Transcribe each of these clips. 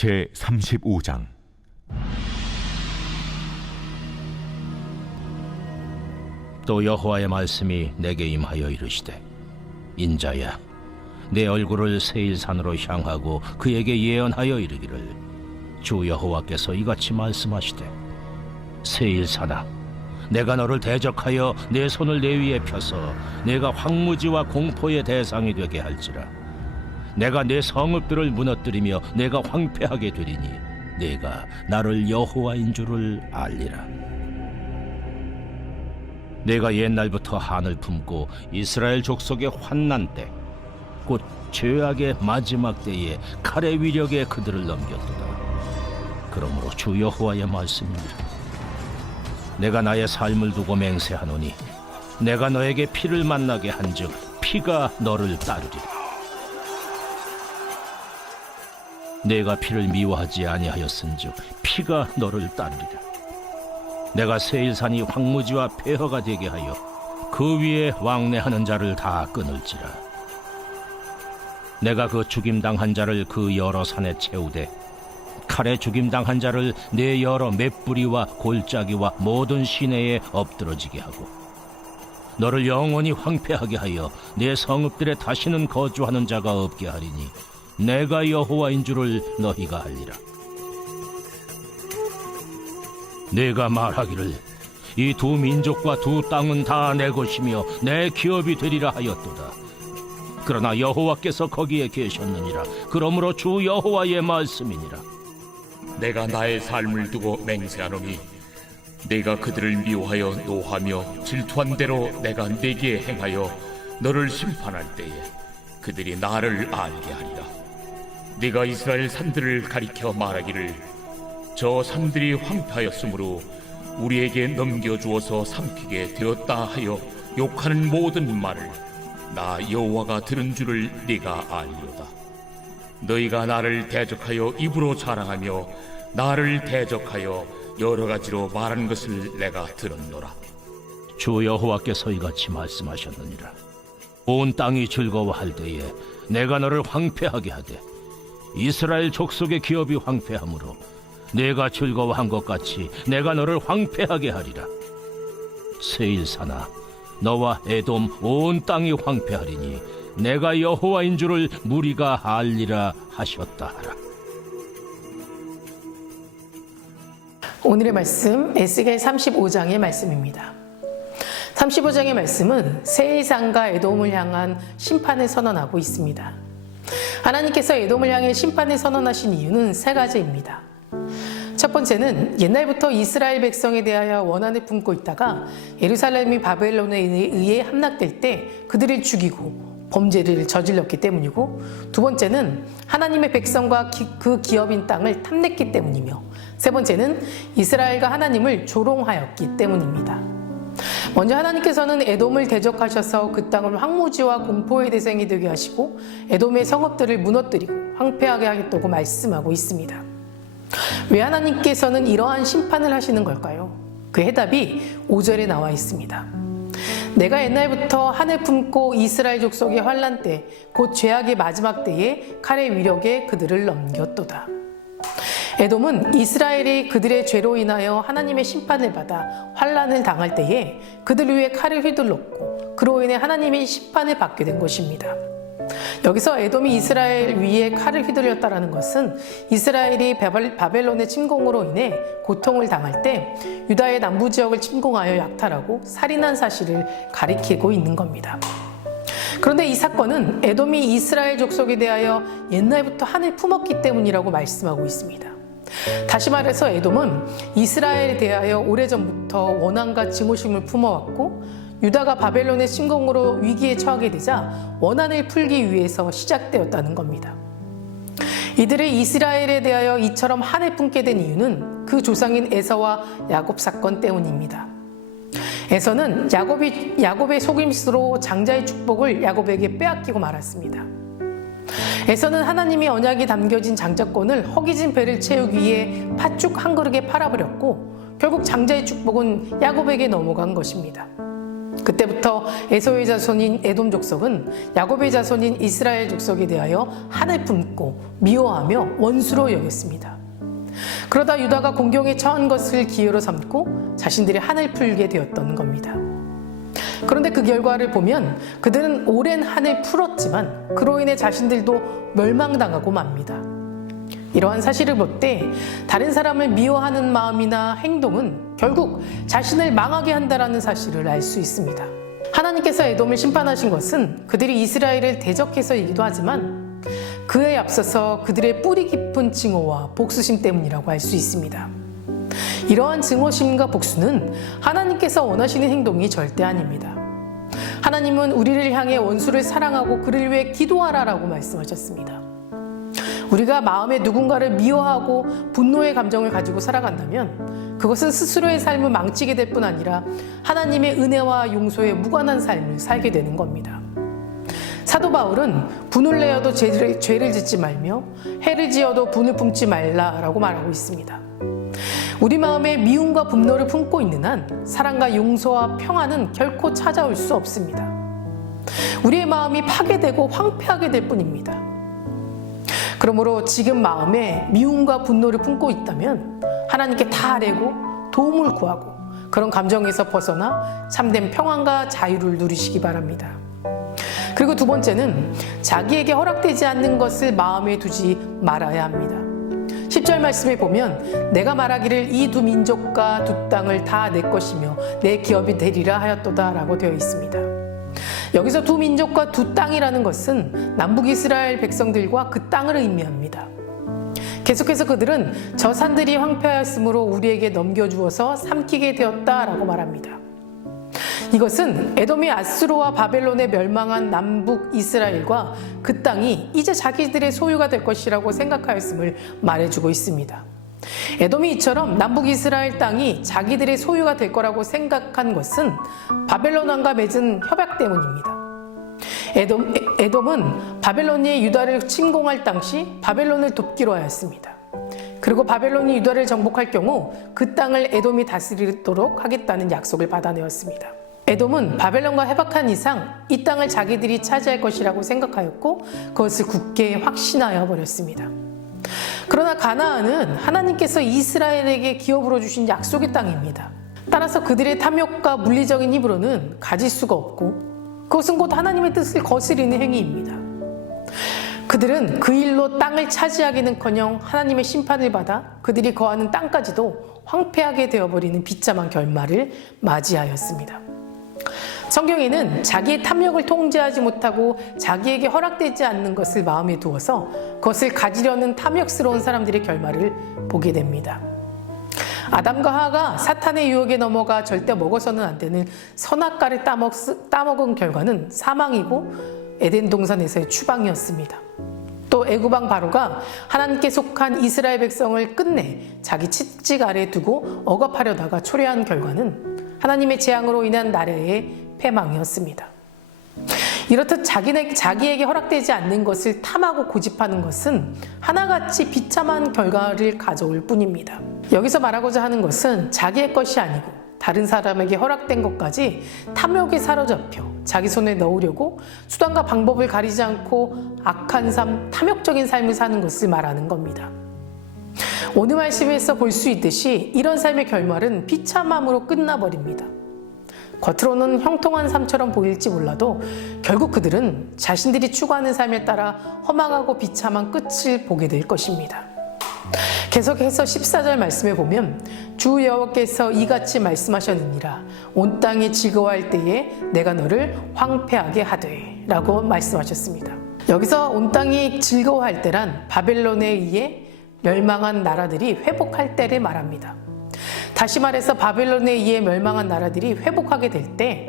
제35장. 또 여호와의 말씀이 내게 임하여 이르시되, 인자야, 내 얼굴을 세일산으로 향하고 그에게 예언하여 이르기를, 주 여호와께서 이같이 말씀하시되, 세일산아, 내가 너를 대적하여 내 손을 내 위에 펴서 내가 황무지와 공포의 대상이 되게 할지라. 내가 내 성읍들을 무너뜨리며 내가 황폐하게 되리니 내가 나를 여호와인 줄을 알리라. 내가 옛날부터 한을 품고 이스라엘 족속의 환난 때, 곧 죄악의 마지막 때에 칼의 위력에 그들을 넘겼도다. 그러므로 주 여호와의 말씀이니라. 내가 나의 삶을 두고 맹세하노니 내가 너에게 피를 만나게 한즉 피가 너를 따르리라. 내가 피를 미워하지 아니하였은즉 피가 너를 따르리라. 내가 세일산이 황무지와 폐허가 되게 하여 그 위에 왕래하는 자를 다 끊을지라. 내가 그 죽임당한 자를 그 여러 산에 채우되 칼에 죽임당한 자를 내 여러 맷뿌리와 골짜기와 모든 시내에 엎드러지게 하고 너를 영원히 황폐하게 하여 내 성읍들에 다시는 거주하는 자가 없게 하리니 내가 여호와인 줄을 너희가 알리라. 내가 말하기를, 이 두 민족과 두 땅은 다 내 것이며 내 기업이 되리라 하였도다. 그러나 여호와께서 거기에 계셨느니라. 그러므로 주 여호와의 말씀이니라. 내가 나의 삶을 두고 맹세하노니 내가 그들을 미워하여 노하며 질투한 대로 내가 내게 행하여 너를 심판할 때에 그들이 나를 알게 하리라. 네가 이스라엘 산들을 가리켜 말하기를, 저 산들이 황폐하였으므로 우리에게 넘겨주어서 삼키게 되었다 하여 욕하는 모든 말을 나 여호와가 들은 줄을 네가 알리로다. 너희가 나를 대적하여 입으로 자랑하며 나를 대적하여 여러 가지로 말하는 것을 내가 들었노라. 주 여호와께서 이같이 말씀하셨느니라. 온 땅이 즐거워할 때에 내가 너를 황폐하게 하되 이스라엘 족속의 기업이 황폐하므로 내가 즐거워한 것 같이 내가 너를 황폐하게 하리라. 세일산아, 너와 에돔 온 땅이 황폐하리니 내가 여호와인 줄을 무리가 알리라 하셨다 하라. 오늘의 말씀 에스겔 35장의 말씀입니다. 35장의 말씀은 세일산과 에돔을 향한 심판을 선언하고 있습니다. 하나님께서 에돔을 향해 심판을 선언하신 이유는 세 가지입니다. 첫 번째는 옛날부터 이스라엘 백성에 대하여 원한을 품고 있다가 예루살렘이 바벨론에 의해 함락될 때 그들을 죽이고 범죄를 저질렀기 때문이고, 두 번째는 하나님의 백성과 그 기업인 땅을 탐냈기 때문이며, 세 번째는 이스라엘과 하나님을 조롱하였기 때문입니다. 먼저 하나님께서는 에돔을 대적하셔서 그 땅을 황무지와 공포의 대상이 되게 하시고 에돔의 성읍들을 무너뜨리고 황폐하게 하겠다고 말씀하고 있습니다. 왜 하나님께서는 이러한 심판을 하시는 걸까요? 그 해답이 5절에 나와 있습니다. 내가 옛날부터 한을 품고 이스라엘 족속의 환난 때, 곧 죄악의 마지막 때에 칼의 위력에 그들을 넘겼도다. 에돔은 이스라엘이 그들의 죄로 인하여 하나님의 심판을 받아 환난을 당할 때에 그들을 위해 칼을 휘둘렀고 그로 인해 하나님의 심판을 받게 된 것입니다. 여기서 에돔이 이스라엘 위에 칼을 휘둘렸다는 것은 이스라엘이 바벨론의 침공으로 인해 고통을 당할 때 유다의 남부 지역을 침공하여 약탈하고 살인한 사실을 가리키고 있는 겁니다. 그런데 이 사건은 에돔이 이스라엘 족속에 대하여 옛날부터 한을 품었기 때문이라고 말씀하고 있습니다. 다시 말해서 에돔은 이스라엘에 대하여 오래전부터 원한과 증오심을 품어왔고 유다가 바벨론의 침공으로 위기에 처하게 되자 원한을 풀기 위해서 시작되었다는 겁니다. 이들의 이스라엘에 대하여 이처럼 한을 품게 된 이유는 그 조상인 에서와 야곱 사건 때문입니다. 에서는 야곱의 속임수로 장자의 축복을 야곱에게 빼앗기고 말았습니다. 에서는 하나님의 언약이 담겨진 장자권을 허기진 배를 채우기 위해 팥죽 한 그릇에 팔아버렸고 결국 장자의 축복은 야곱에게 넘어간 것입니다. 그때부터 에서의 자손인 에돔 족속은 야곱의 자손인 이스라엘 족속에 대하여 한을 품고 미워하며 원수로 여겼습니다. 그러다 유다가 공경에 처한 것을 기회로 삼고 자신들이 한을 풀게 되었던 겁니다. 그런데 그 결과를 보면 그들은 오랜 한을 풀었지만 그로 인해 자신들도 멸망당하고 맙니다. 이러한 사실을 볼 때 다른 사람을 미워하는 마음이나 행동은 결국 자신을 망하게 한다는 사실을 알 수 있습니다. 하나님께서 에돔을 심판하신 것은 그들이 이스라엘을 대적해서이기도 하지만 그에 앞서서 그들의 뿌리 깊은 증오와 복수심 때문이라고 할 수 있습니다. 이러한 증오심과 복수는 하나님께서 원하시는 행동이 절대 아닙니다. 하나님은 우리를 향해 원수를 사랑하고 그를 위해 기도하라라고 말씀하셨습니다. 우리가 마음에 누군가를 미워하고 분노의 감정을 가지고 살아간다면 그것은 스스로의 삶을 망치게 될 뿐 아니라 하나님의 은혜와 용서에 무관한 삶을 살게 되는 겁니다. 사도 바울은 분을 내어도 죄를 짓지 말며 해를 지어도 분을 품지 말라라고 말하고 있습니다. 우리 마음에 미움과 분노를 품고 있는 한 사랑과 용서와 평안은 결코 찾아올 수 없습니다. 우리의 마음이 파괴되고 황폐하게 될 뿐입니다. 그러므로 지금 마음에 미움과 분노를 품고 있다면 하나님께 다 아뢰고 도움을 구하고 그런 감정에서 벗어나 참된 평안과 자유를 누리시기 바랍니다. 그리고 두 번째는 자기에게 허락되지 않는 것을 마음에 두지 말아야 합니다. 10절 말씀에 보면 내가 말하기를 이 두 민족과 두 땅을 다 내 것이며 내 기업이 되리라 하였도다 라고 되어 있습니다. 여기서 두 민족과 두 땅이라는 것은 남북 이스라엘 백성들과 그 땅을 의미합니다. 계속해서 그들은 저 산들이 황폐하였으므로 우리에게 넘겨주어서 삼키게 되었다라고 말합니다. 이것은 에돔이 아수르와 바벨론에 멸망한 남북 이스라엘과 그 땅이 이제 자기들의 소유가 될 것이라고 생각하였음을 말해주고 있습니다. 에돔이 이처럼 남북 이스라엘 땅이 자기들의 소유가 될 거라고 생각한 것은 바벨론 왕과 맺은 협약 때문입니다. 에돔은 바벨론이 유다를 침공할 당시 바벨론을 돕기로 하였습니다. 그리고 바벨론이 유다를 정복할 경우 그 땅을 에돔이 다스리도록 하겠다는 약속을 받아내었습니다. 에돔은 바벨론과 해박한 이상 이 땅을 자기들이 차지할 것이라고 생각하였고 그것을 굳게 확신하여 버렸습니다. 그러나 가나안은 하나님께서 이스라엘에게 기업으로 주신 약속의 땅입니다. 따라서 그들의 탐욕과 물리적인 힘으로는 가질 수가 없고 그것은 곧 하나님의 뜻을 거스리는 행위입니다. 그들은 그 일로 땅을 차지하기는커녕 하나님의 심판을 받아 그들이 거하는 땅까지도 황폐하게 되어버리는 비참한 결말을 맞이하였습니다. 성경에는 자기의 탐욕을 통제하지 못하고 자기에게 허락되지 않는 것을 마음에 두어서 그것을 가지려는 탐욕스러운 사람들의 결말을 보게 됩니다. 아담과 하와가 사탄의 유혹에 넘어가 절대 먹어서는 안 되는 선악과를 따먹은 결과는 사망이고 에덴 동산에서의 추방이었습니다. 또 애굽 왕 바로가 하나님께 속한 이스라엘 백성을 끝내 자기 채찍 아래에 두고 억압하려다가 초래한 결과는 하나님의 재앙으로 인한 나라의 패망이었습니다. 이렇듯 자기에게 허락되지 않는 것을 탐하고 고집하는 것은 하나같이 비참한 결과를 가져올 뿐입니다. 여기서 말하고자 하는 것은 자기의 것이 아니고 다른 사람에게 허락된 것까지 탐욕에 사로잡혀 자기 손에 넣으려고 수단과 방법을 가리지 않고 악한 삶, 탐욕적인 삶을 사는 것을 말하는 겁니다. 오늘 말씀에서 볼 수 있듯이 이런 삶의 결말은 비참함으로 끝나버립니다. 겉으로는 형통한 삶처럼 보일지 몰라도 결국 그들은 자신들이 추구하는 삶에 따라 허망하고 비참한 끝을 보게 될 것입니다. 계속해서 14절 말씀에 보면 주 여호와께서 이같이 말씀하셨느니라 온 땅이 즐거워할 때에 내가 너를 황폐하게 하되 라고 말씀하셨습니다. 여기서 온 땅이 즐거워할 때란 바벨론에 의해 멸망한 나라들이 회복할 때를 말합니다. 다시 말해서 바벨론에 의해 멸망한 나라들이 회복하게 될 때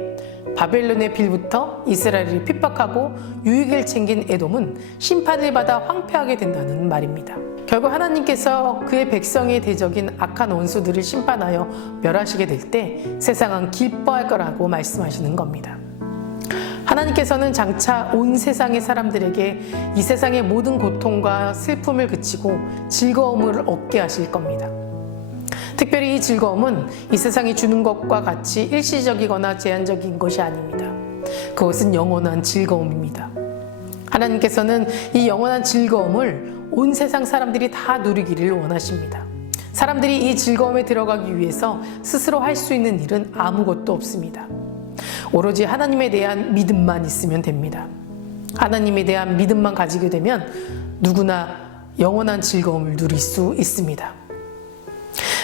바벨론의 빌부터 이스라엘을 핍박하고 유익을 챙긴 에돔은 심판을 받아 황폐하게 된다는 말입니다. 결국 하나님께서 그의 백성의 대적인 악한 원수들을 심판하여 멸하시게 될 때 세상은 기뻐할 거라고 말씀하시는 겁니다. 하나님께서는 장차 온 세상의 사람들에게 이 세상의 모든 고통과 슬픔을 그치고 즐거움을 얻게 하실 겁니다. 특별히 이 즐거움은 이 세상이 주는 것과 같이 일시적이거나 제한적인 것이 아닙니다. 그것은 영원한 즐거움입니다. 하나님께서는 이 영원한 즐거움을 온 세상 사람들이 다 누리기를 원하십니다. 사람들이 이 즐거움에 들어가기 위해서 스스로 할 수 있는 일은 아무것도 없습니다. 오로지 하나님에 대한 믿음만 있으면 됩니다. 하나님에 대한 믿음만 가지게 되면 누구나 영원한 즐거움을 누릴 수 있습니다.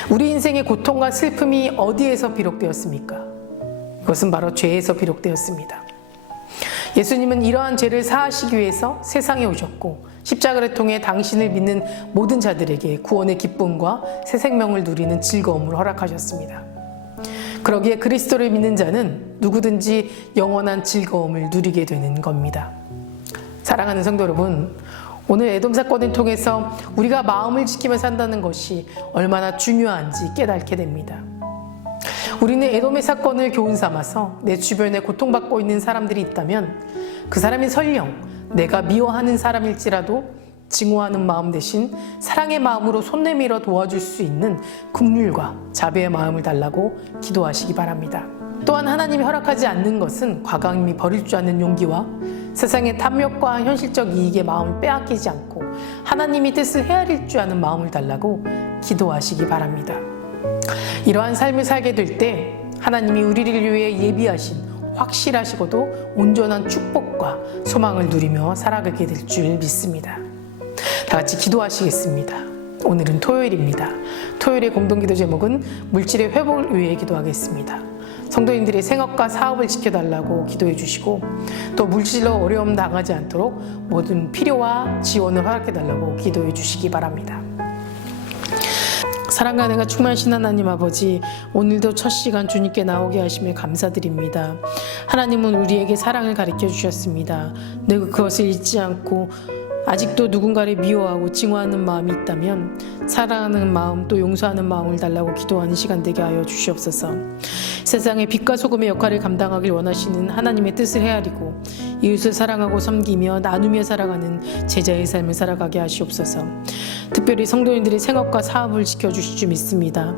우리 인생의 고통과 슬픔이 어디에서 비록되었습니까? 그것은 바로 죄에서 비록되었습니다. 예수님은 이러한 죄를 사하시기 위해서 세상에 오셨고 십자가를 통해 당신을 믿는 모든 자들에게 구원의 기쁨과 새 생명을 누리는 즐거움을 허락하셨습니다. 그러기에 그리스도를 믿는 자는 누구든지 영원한 즐거움을 누리게 되는 겁니다. 사랑하는 성도 여러분, 오늘 에돔 사건을 통해서 우리가 마음을 지키며 산다는 것이 얼마나 중요한지 깨닫게 됩니다. 우리는 에돔의 사건을 교훈 삼아서 내 주변에 고통받고 있는 사람들이 있다면 그 사람이 설령 내가 미워하는 사람일지라도 증오하는 마음 대신 사랑의 마음으로 손 내밀어 도와줄 수 있는 긍휼과 자비의 마음을 달라고 기도하시기 바랍니다. 또한 하나님이 허락하지 않는 것은 과감히 버릴 줄 아는 용기와 세상의 탐욕과 현실적 이익의 마음을 빼앗기지 않고 하나님이 뜻을 헤아릴 줄 아는 마음을 달라고 기도하시기 바랍니다. 이러한 삶을 살게 될 때 하나님이 우리를 위해 예비하신 확실하시고도 온전한 축복과 소망을 누리며 살아가게 될 줄 믿습니다. 다 같이 기도하시겠습니다. 오늘은 토요일입니다. 토요일의 공동기도 제목은 물질의 회복을 위해 기도하겠습니다. 성도님들의 생업과 사업을 지켜달라고 기도해 주시고 또 물질로 어려움 당하지 않도록 모든 필요와 지원을 허락해달라고 기도해 주시기 바랍니다. 사랑과 은혜가 충만하신 하나님 아버지, 오늘도 첫 시간 주님께 나오게 하심에 감사드립니다. 하나님은 우리에게 사랑을 가르쳐 주셨습니다. 내가 그것을 잊지 않고 아직도 누군가를 미워하고 증오하는 마음이 있다면 사랑하는 마음 또 용서하는 마음을 달라고 기도하는 시간 되게 하여 주시옵소서. 세상의 빛과 소금의 역할을 감당하길 원하시는 하나님의 뜻을 헤아리고 이웃을 사랑하고 섬기며 나누며 살아가는 제자의 삶을 살아가게 하시옵소서. 특별히 성도님들의 생업과 사업을 지켜주실 줄 믿습니다.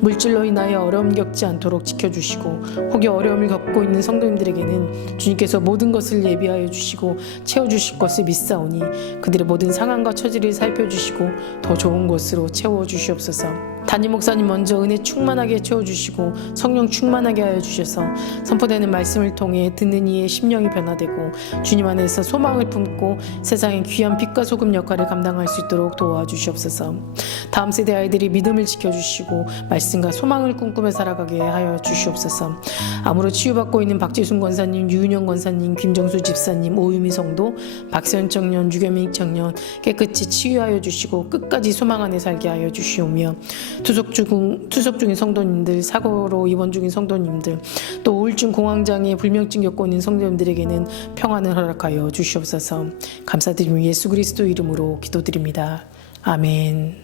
물질로 인하여 어려움 겪지 않도록 지켜주시고 혹여 어려움을 겪고 있는 성도님들에게는 주님께서 모든 것을 예비하여 주시고 채워주실 것을 믿사오니 그들의 모든 상황과 처지를 살펴주시고 더 좋은 것으로 채워주시옵소서. 담임 목사님 먼저 은혜 충만하게 채워주시고 성령 충만하게 하여 주셔서 선포되는 말씀을 통해 듣는 이의 심령이 변화되고 주님 안에서 소망을 품고 세상의 귀한 빛과 소금 역할을 감당할 수 있도록 도와주시옵소서. 다음 세대 아이들이 믿음을 지켜주시고 말씀과 소망을 꿈꾸며 살아가게 하여 주시옵소서. 암으로 치유받고 있는 박지순 권사님, 유은영 권사님, 김정수 집사님, 오유미 성도, 박세현 청년, 유겸익 청년 깨끗이 치유하여 주시고 끝까지 소망 안에 살게 하여 주시오며 투석 중인 성도님들, 사고로 입원 중인 성도님들, 또 우울증, 공황장애, 불면증 겪고 있는 성도님들에게는 평안을 허락하여 주시옵소서. 감사드리며 예수 그리스도 이름으로 기도드립니다. 아멘.